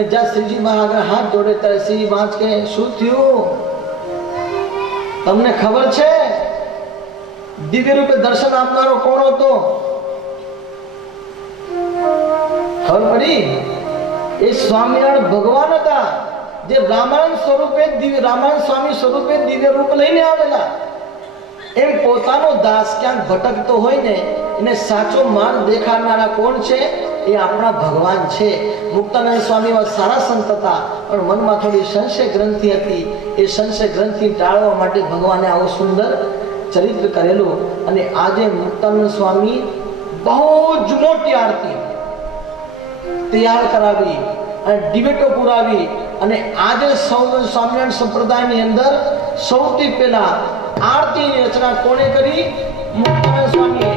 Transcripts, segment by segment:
અને જ્યાં શ્રીજી મહારાજ હાથ જોડે ત્યારે શ્રી વાંચ કે શું થયું? તમને ખબર છે દિવ્ય રૂપે દર્શન આપનારો કોણ હતો? ખબર પડી? એ સ્વામિનારાયણ ભગવાન હતા, જે રામાયણ સ્વામી સ્વરૂપે દિવ્ય રૂપ લઈને આવેલા. એમ પોતાનો દાસ ક્યાંક ભટકતો હોય ને એને સાચો માર્ગ દેખાડનારા કોણ છે? એ આપણા ભગવાન છે. મુક્તાનંદ સ્વામી એવા સારા સંત હતા, પણ મનમાં થોડી સંશય ગ્રંથિ હતી. એ સંશય ગ્રંથિ ટાળવા માટે ભગવાને આવું સુંદર ચરિત્ર કરેલું. અને આજે મુક્તાનંદ સ્વામી બહુ જ મોટી આરતી તૈયાર કરાવી અને ડિબેટો પુરાવી. અને આજે સ્વામિનારાયણ સંપ્રદાયની અંદર સૌથી પહેલા આરતીની રચના કોણે કરી? મુક્તાનંદ સ્વામીએ.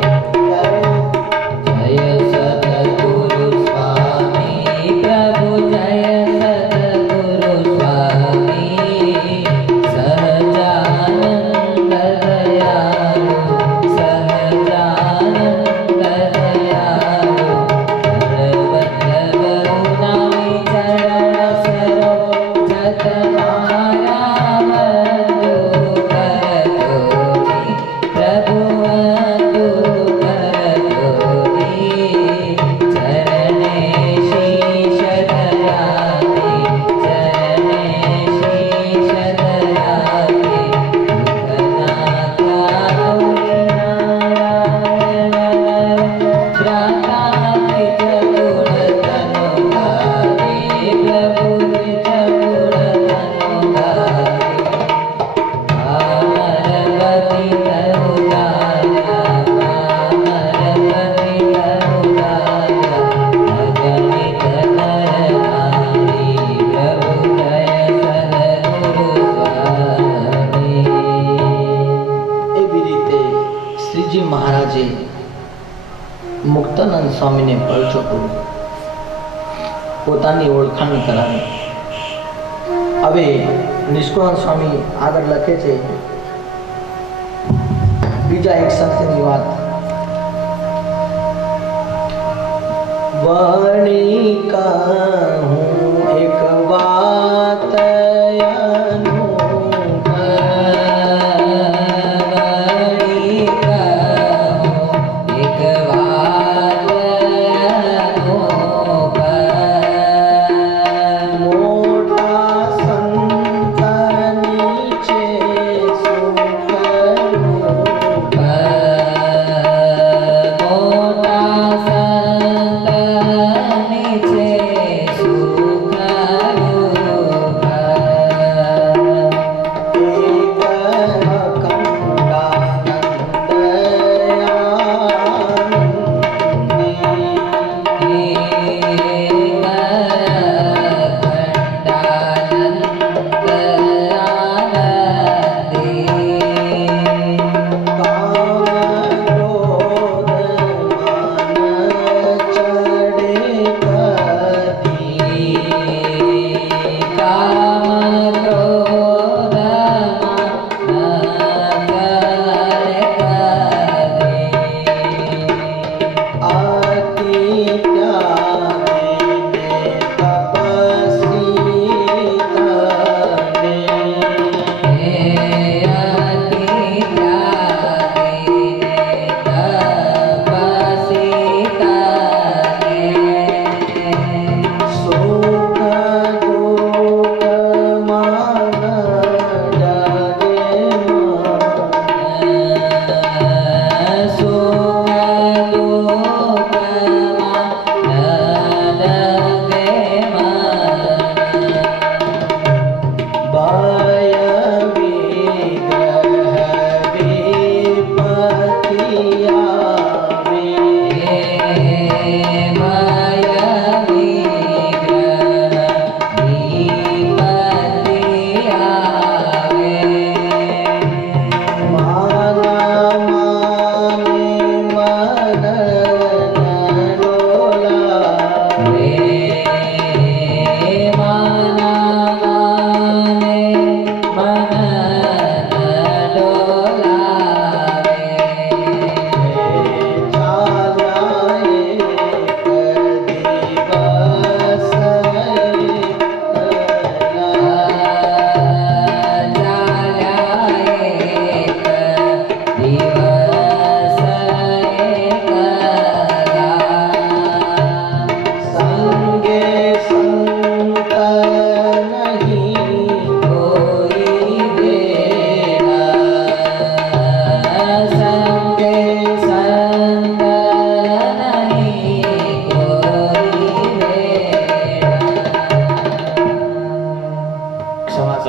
મુક્તાનંદ સ્વામીને પરચો પોતાની ઓળખાણ કરાવી. હવે નિષ્કુળાનંદ સ્વામી આગળ લખે છે બીજા એક સંતની વાત. વણી કહું એક વાત છે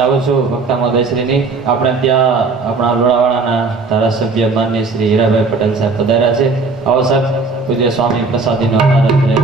લાવું છું ભક્તા મહોદયશ્રીની. આપણે ત્યાં આપણા લોણાવાડાના ધારાસભ્ય માનનીય શ્રી હીરાભાઈ પટેલ સાહેબ પધાર્યા છે. આવો સાહેબ, પૂજ્ય સ્વામી પ્રસાદીનો આનંદ લે.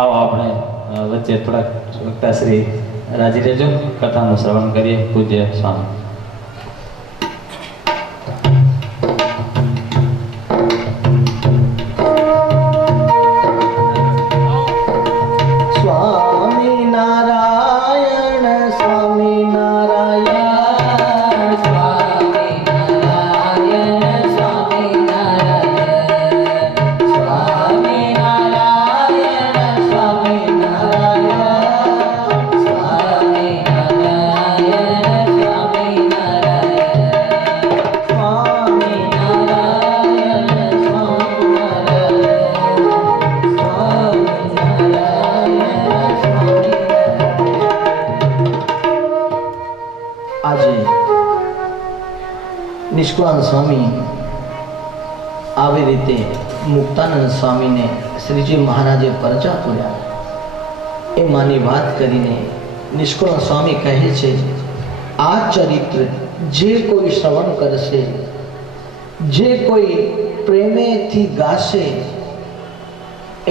આવો આપણે વચ્ચે થોડાક વક્તા શ્રી રાજી રહેજો. કથાનું શ્રવણ કરીએ. પૂજ્ય સ્વામી. નિષ્કુળાનંદ સ્વામી આવી રીતે મુક્તાનંદ સ્વામીને શ્રીજી મહારાજે પરચા પૂર્યા. એ માની વાત કરીને નિષ્કુળાનંદ સ્વામી કહે છે, આ ચરિત્ર જે કોઈ શ્રવણ કરશે, જે કોઈ પ્રેમેથી ગાશે,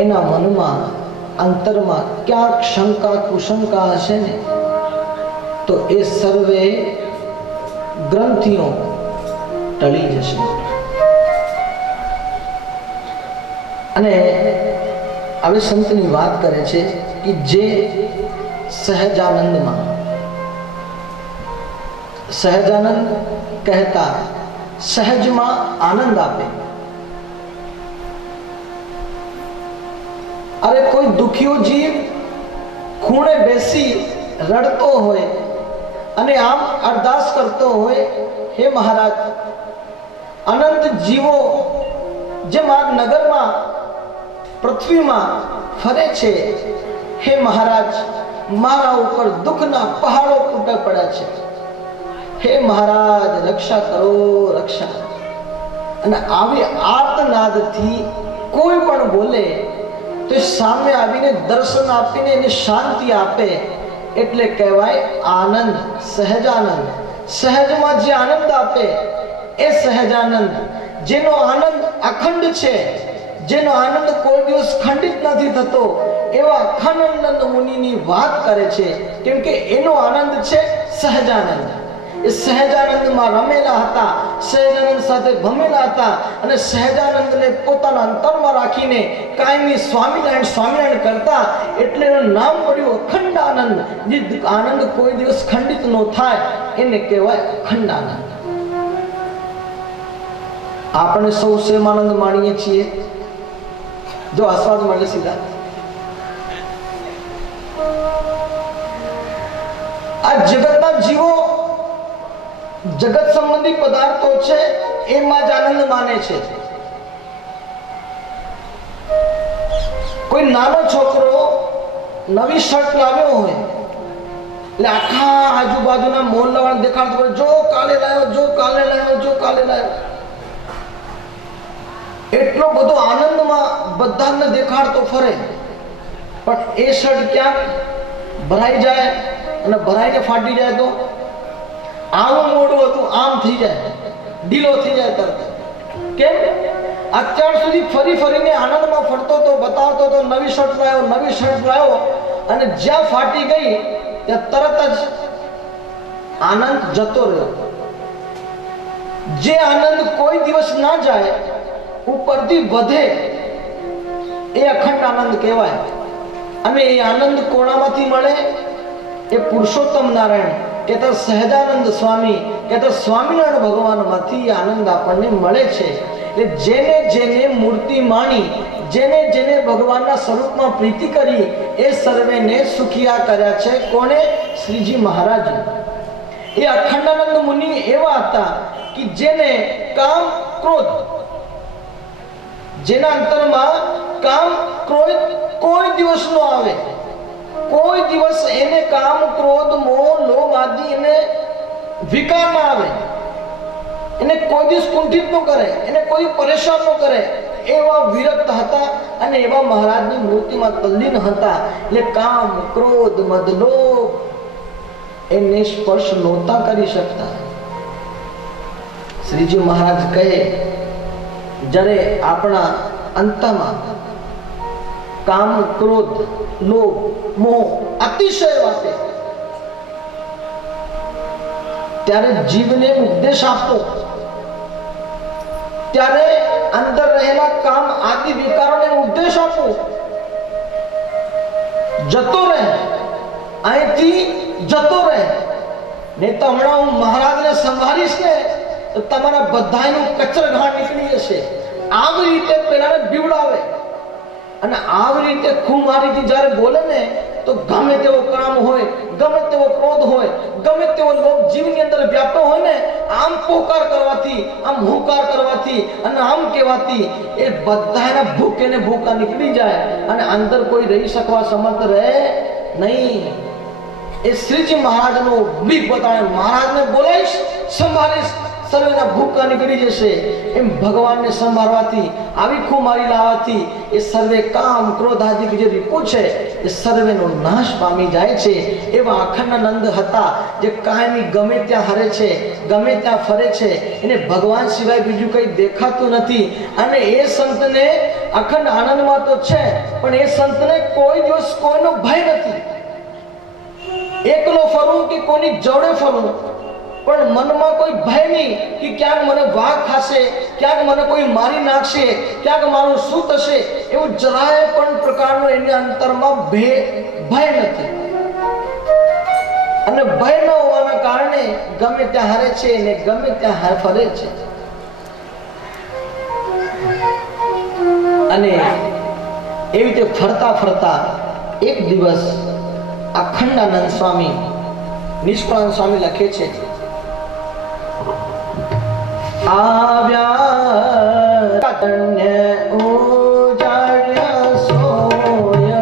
એના મનમાં અંતરમાં ક્યાંક શંકા કુશંકા હશે ને તો એ સર્વે ગ્રંથિઓ ટળી જશે. અને હવે સંતની વાત કરે છે કે જે સહજાનંદમાં, સહજાનંદ કહેતા સહજમાં આનંદ આપે. અરે કોઈ દુખિયો જીવ ખૂણે બેસી રડતો હોય અને આમ અરદાસ કરતો હોય, હે મહારાજ, અનંત જીવો જેમ આ નગરમાં પૃથ્વીમાં ફરે છે, હે મહારાજ, મારા ઉપર દુઃખના પહાડો તૂટે પડ્યા છે, હે મહારાજ, રક્ષા કરો, રક્ષા. અને આવી આર્તનાદથી કોઈ પણ બોલે તો સામે આવીને દર્શન આપીને એને શાંતિ આપે, એટલે કહેવાય આનંદ, સહજાનંદ. સહજમાં જે આનંદ આપે એ સહજાનંદ. જેનો આનંદ અખંડ છે, જેનો આનંદ કોઈ દિવસ ખંડિત નથી થતો, એવા અખંડાનંદ મુનિની વાત કરે છે. કેમ કે એનો આનંદ છે સહજાનંદ. એ સહજાનંદમાં રમેલા હતા, સહજાનંદ સાથે ભમેલા હતા, અને સહજાનંદને પોતાના અંતરમાં રાખીને કાયમી સ્વામિનારાયણ સ્વામિનારાયણ કરતા, એટલે એનું નામ પડ્યું અખંડ આનંદ. જે આનંદ કોઈ દિવસ ખંડિત ન થાય એને કહેવાય અખંડ આનંદ. આપણે સૌ સેમાનંદ માણીએ છીએ. જો આસ્વાદ મળે સીધા. આ જગતના જીવો જગત સંબંધી પદાર્થો છે એમાં જ આનંદ માને છે. કોઈ નાનો છોકરો નવી શર્ટ લાવ્યો હોય એટલે આખા આજુબાજુના મોહલ્લાવાળા દેખાડતો હોય, જો કાલે લાવ્યો, જો કાલે લાવ્યો, જો કાલે લાવ્યો. એટલો બધો આનંદમાં બધાને દેખાડતો ફરે, પણ એ શર્ટ ક્યાંક ભરાઈ જાય અને ભરાઈને ફાટી જાય તો આમ મોડું હતું આમ થઈ જાય, ઢીલો થઈ જાય તરત. કેમ? અત્યાર સુધી ફરી ફરીને આનંદમાં ફરતો તો, બતાવતો તો, નવી શર્ટ લાવ્યો, નવી શર્ટ લાવ્યો, અને જ્યાં ફાટી ગઈ ત્યાં તરત જ આનંદ જતો રહ્યો. જે આનંદ કોઈ દિવસ ના જાય, ઉપરથી વધે, એ અખંડ આનંદ કહેવાય. અને એ આનંદ કોણામાંથી મળે? એ પુરુષોત્તમ નારાયણ કહેતા સહજાનંદ સ્વામી કહેતા સ્વામિનારાયણ ભગવાનમાંથી આનંદ આપણને મળે છે. એટલે જેને જેને મૂર્તિ માણી, જેને જેને ભગવાનના સ્વરૂપમાં પ્રીતિ કરી એ સર્વેને સુખિયા કર્યા છે. કોને? શ્રીજી મહારાજ. એ અખંડાનંદ મુનિ એવા હતા કે જેને કામ ક્રોધ, જેના અંતરમાં કામ ક્રોધ કોઈ દિવસ નો આવે, કોઈ દિવસ એને કામ ક્રોધ મોહ લોભ આદિ એને વિકાર ના આવે, એને કોઈ દિવસ કુંઠિત ન કરે, એને કોઈ પરેશાન ન કરે, એવા વિરક્ત હતા અને એવા મહારાજની મૂર્તિમાં તલ્લીન હતા. એટલે કામ ક્રોધ મદ લોભ એને સ્પર્શ નહોતા કરી શકતા. શ્રીજી મહારાજ કહે, જ્યારે આપણા અંતમાં કામ ક્રોધ લોભ મોહ અતિશય વાતે, ત્યારે જીવને ઉપદેશ આપો, ત્યારે અંદર રહેલા કામ આદિ વિકારોને ઉપદેશ આપો, જતો રહે, અહીંથી જતો રહે, નહીં તો હમણાં હું મહારાજને સંભાળીશ ને તો તમારા બધાનું કચરઘાટ નીકળી જશે. આવી રીતે પેલાને બીવડાવે અને આવી રીતે ખુમારીથી જ્યારે બોલે ને તો ગમે તેવો કામ હોય, ગમે તેવો ક્રોધ હોય, ગમે તેવો લોભ જીવની અંદર વ્યાપતો હોય ને, આમ પોકાર કરવાથી, આમ હુંકાર કરવાથી અને આમ કહેવાથી એ બધાના ભૂકે ને ભૂકા નીકળી જાય અને અંદર કોઈ રહી શકવા સમર્થ રહે નહીં. એ શ્રીજી મહારાજનો બીક બતાવે, મહારાજને બોલાવીશ, સંભાળીશ, સર્વેના ભૂકા નીકળી જશે. એમ ભગવાનને સંભાળવાથી, આવી ખુમારી લાવવાથી એ સર્વે કામ ક્રોધ આદિ જે રીપો છે એ સર્વેનો નાશ પામી જાય છે. એવા અખંડાનંદ હતા જે કાયમી ગમે ત્યાં હરે છે, ગમે ત્યાં ફરે છે, એને ભગવાન સિવાય બીજું કંઈ દેખાતું નથી. અને એ સંતને અખંડ આનંદમાં તો છે, પણ એ સંતને કોઈ દિવસ કોઈનો ભય નથી. એકલો ફરવું કે કોની જોડે ફરવું, પણ મનમાં કોઈ ભય નહીં કે ક્યાંક મને વાઘ ખાશે, ક્યાંક મને કોઈ મારી નાખશે, ક્યાંક મારું શું થશે, એવું જરાય પણ પ્રકારનો એની અંતરમાં ભય નથી. અને ભય ન હોવાના કારણે ગમે ત્યાં હરે છે ને ગમે ત્યાં ફરે છે. અને એવી રીતે ફરતા ફરતા એક દિવસ અખંડાનંદ સ્વામી, નિષ્કળાનંદ સ્વામી લખે છે, આવ્યા કન્ય ઉજાડ્યા સોય,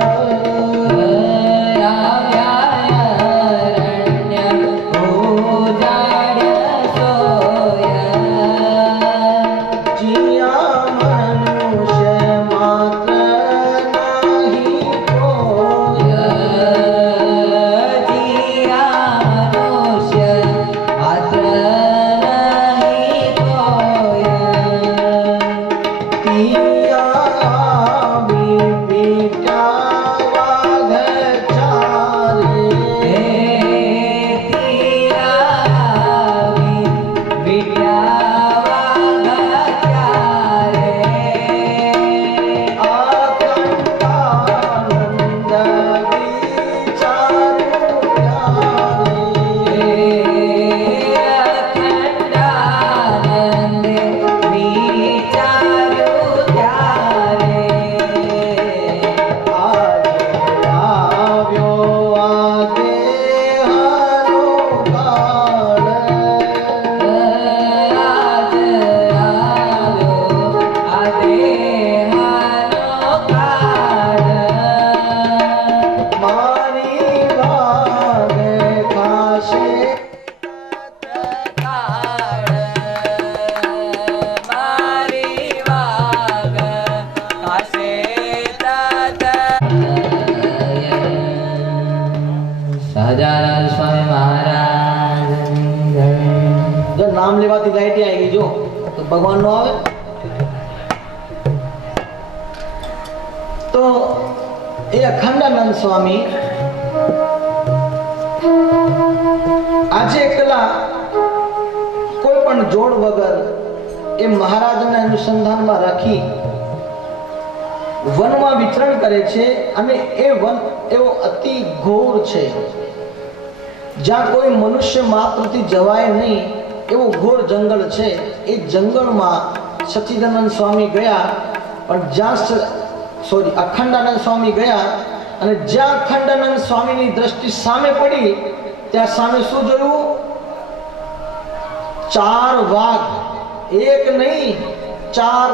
નામ લેવાથી લાઈટી આવી ગઈ, જો તો ભગવાન નો આવે તો એ અખંડાનંદ સ્વામી આજે એકલા કોઈ પણ જોડ વગર એ મહારાજના અનુસંધાનમાં રાખી વનમાં વિચરણ કરે છે. અને એ વન એવો અતિ ઘોર છે, જ્યાં કોઈ મનુષ્ય માત્રથી જવાય નહીં એવું ઘોર જંગલ છે. એ જંગલમાં સચ્ચિદાનંદ સ્વામી ગયા, પણ જ્યાં સોરી અખંડાનંદ સ્વામી ગયા અને જ્યાં અખંડાનંદ સ્વામીની દ્રષ્ટિ સામે પડી ત્યાં સામે શું જોયું? 4 વાઘ, એક નહીં 4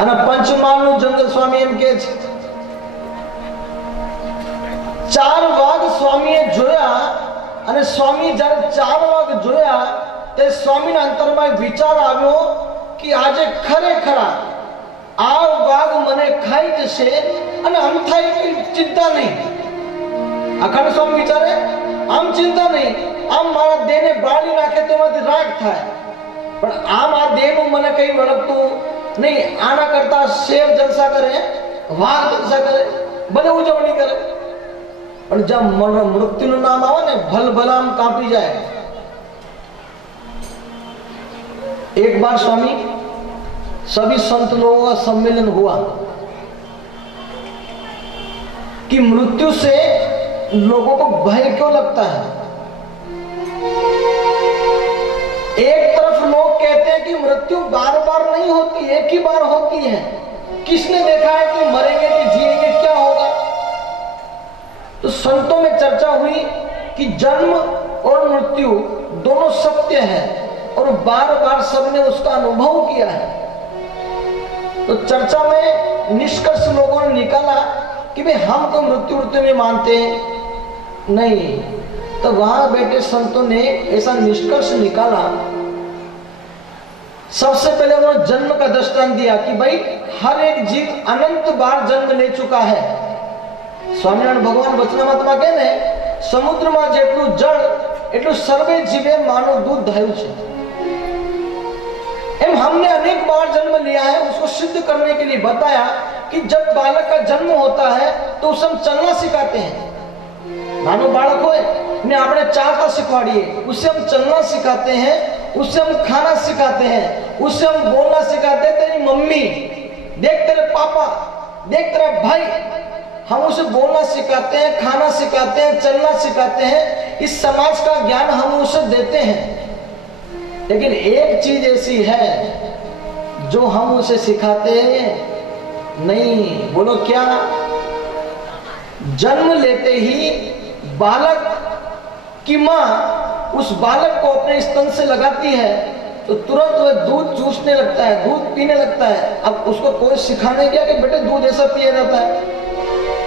અને પંચમહાલનું જંગલ સ્વામી એમ કે છે 4 વાઘ સ્વામીએ જોયા અને સ્વામી જ્યારે 4 વાઘ જોયા તે સ્વામીના અંતરમાં વિચાર આવ્યો કે આજે ખરેખર આ વાઘ મને ખાઈ જશે અને આમ થાય કે ચિંતા નહીં. અખંડ સ્વામી વિચારે આમ ચિંતા નહીં, આમ મારા દેહને બાળી નાખે તો એમાંથી રાગ થાય, પણ આમ આ દેહનું મને કઈ વળગતું નહીં. આના કરતા શેર જલસા કરે, વાઘ જલસા કરે, ભલે ઉજવણી કરે, પણ જ્યાં મૃત્યુનું નામ આવે ને ભલભલા આમ કાપી જાય. एक बार स्वामी सभी संत लोगों का सम्मेलन हुआ कि मृत्यु से लोगों को भय क्यों लगता है. एक तरफ लोग कहते हैं कि मृत्यु बार बार नहीं होती, एक ही बार होती है. किसने देखा है कि मरेंगे कि जिएंगे, क्या होगा? तो संतों में चर्चा हुई कि जन्म और मृत्यु दोनों सत्य है और बार बार सबने उसका अनुभव किया है. तो चर्चा में निष्कर्ष लोगों ने निकाला कि भाई हम तो मृत्यु में मानते नहीं. तो वहां बैठे संतों ने ऐसा निष्कर्ष निकाला. सबसे पहले उन्होंने जन्म का दृष्टांत दिया कि भाई हर एक जीव अनंत बार जन्म ले चुका है. स्वामीनारायण भगवान वचनामृतમાં કહે ને સમુદ્રમાં જેટલું જળ એટલું સર્વે જીવે માનું દૂધ ધાયું છે. एम हमने अनेक बार जन्म लिया है. उसको सिद्ध करने के लिए बताया कि जब बालक का जन्म होता है तो उसे हम चलना सिखाते हैं. नानो बालक होए ने આપણે ચાલતા શીખવાડીએ, उससे हम चलना सिखाते हैं, उससे हम खाना सिखाते हैं, उससे हम बोलना सिखाते हैं. तेरी मम्मी देख, तेरे पापा देख, तेरा भाई. हम उसे बोलना सिखाते हैं, खाना सिखाते हैं, चलना सिखाते हैं. इस समाज का ज्ञान हम उसे देते हैं. लेकिन एक चीज ऐसी है जो हम उसे सिखाते नहीं. बोलो क्या? जन्म लेते ही बालक की मां उस बालक को अपने स्तन से लगाती है तो तुरंत वह दूध चूसने लगता है, दूध पीने लगता है. अब उसको कोई सिखाने गया कि बेटे दूध ऐसा पिया जाता है.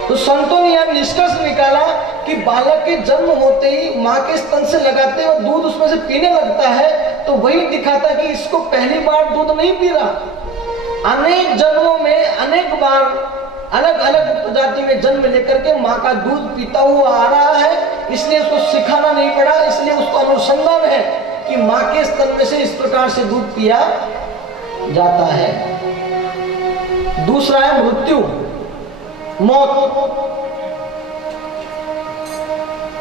तो संतों ने यह निष्कर्ष निकाला कि बालक के जन्म होते ही मां के स्तन से लगाते और दूध उसमें से पीने लगता है तो वही दिखाता कि इसको पहली बार दूध नहीं पी रहा. अनेक जन्मों में अनेक बार अलग अलग प्रजाति में जन्म लेकर के मां का दूध पीता हुआ आ रहा है. इसलिए उसको सिखाना नहीं पड़ा. इसलिए उसको अनुसंधान है कि मां के स्तन में से इस प्रकार से दूध पिया जाता है. दूसरा है मृत्यु, मौत.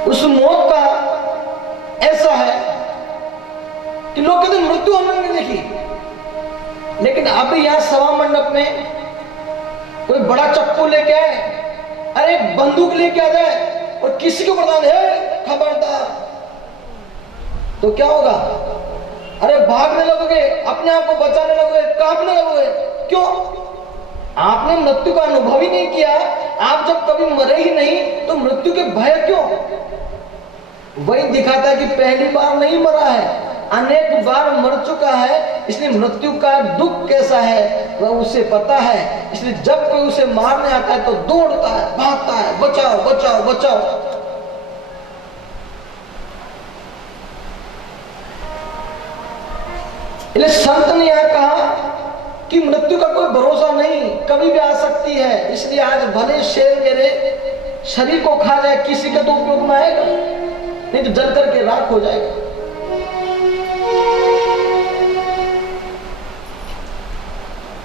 उस मौत का ऐसा है कि लोग कहते मृत्यु हमने नहीं देखी, लेकिन अभी यहां सभा मंडप में कोई बड़ा चक्कू लेके आए, अरे बंदूक लेके आ जाए और किसी को बता दे खबरदार, तो क्या होगा? अरे भागने लगोगे, अपने आप को बचाने लगोगे, कांपने लगोगे. क्यों? आपने मृत्यु का अनुभव ही नहीं किया. आप जब कभी मरे ही नहीं तो मृत्यु के भय क्यों? वही दिखाता है कि पहली बार नहीं मरा है, अनेक बार मर चुका है. इसलिए मृत्यु का दुख कैसा है वह उसे पता है. इसलिए जब कोई उसे मारने आता है तो दौड़ता है, भागता है, बचाओ बचाओ बचाओ. इसलिए संत ने यह कहा कि मृत्यु का कोई भरोसा नहीं, कभी भी आ सकती है. इसलिए आज भले शेर मेरे शरीर को खा जाए, किसी के तो उपयोग में आएगा, नहीं तो जल करके राख हो जाएगा.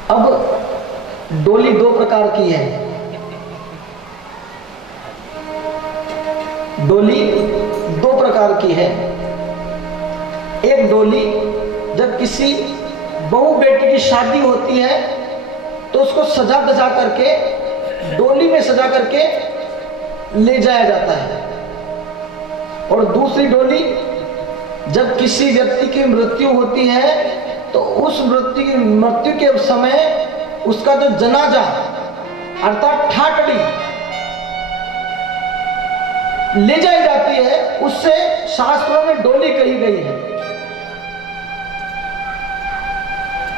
अब डोली 2 प्रकार की है. डोली 2 प्रकार की है. एक डोली जब किसी बहू बेटी की शादी होती है तो उसको सजा धजा करके डोली में सजा करके ले जाया जाता है. और दूसरी डोली जब किसी व्यक्ति की मृत्यु होती है तो उस मृत्यु के समय उसका जो जनाजा अर्थात ठाटड़ी ले जाई जाती है, उससे शास्त्रों में डोली कही गई है।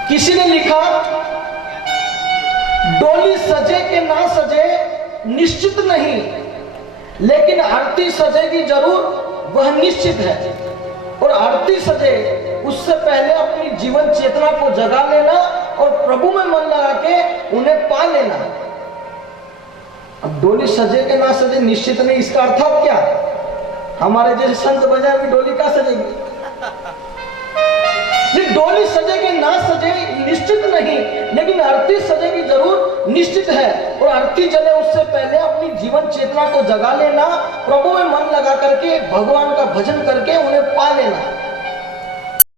किसी ने लिखा, डोली सजे के ना सजे निश्चित नहीं, लेकिन आरती सजेगी जरूर, वह निश्चित है। और आरती सजे उससे पहले अपनी जीवन चेतना को जगा लेना और प्रभु में मन लगा के उन्हें पा लेना। अब डोली सजे के ना सजे निश्चित नहीं, इसका अर्थात क्या? हमारे जैसे संत बजाय भी डोली का सजेगी? डोली सजे के ना सजे निश्चित नहीं, लेकिन आरती सजेगी जरूर निश्चित है। और आरती जले उससे पहले अपनी जीवन चेतना को जगा लेना, प्रभु में मन लगा करके भगवान का भजन करके उन्हें पा लेना।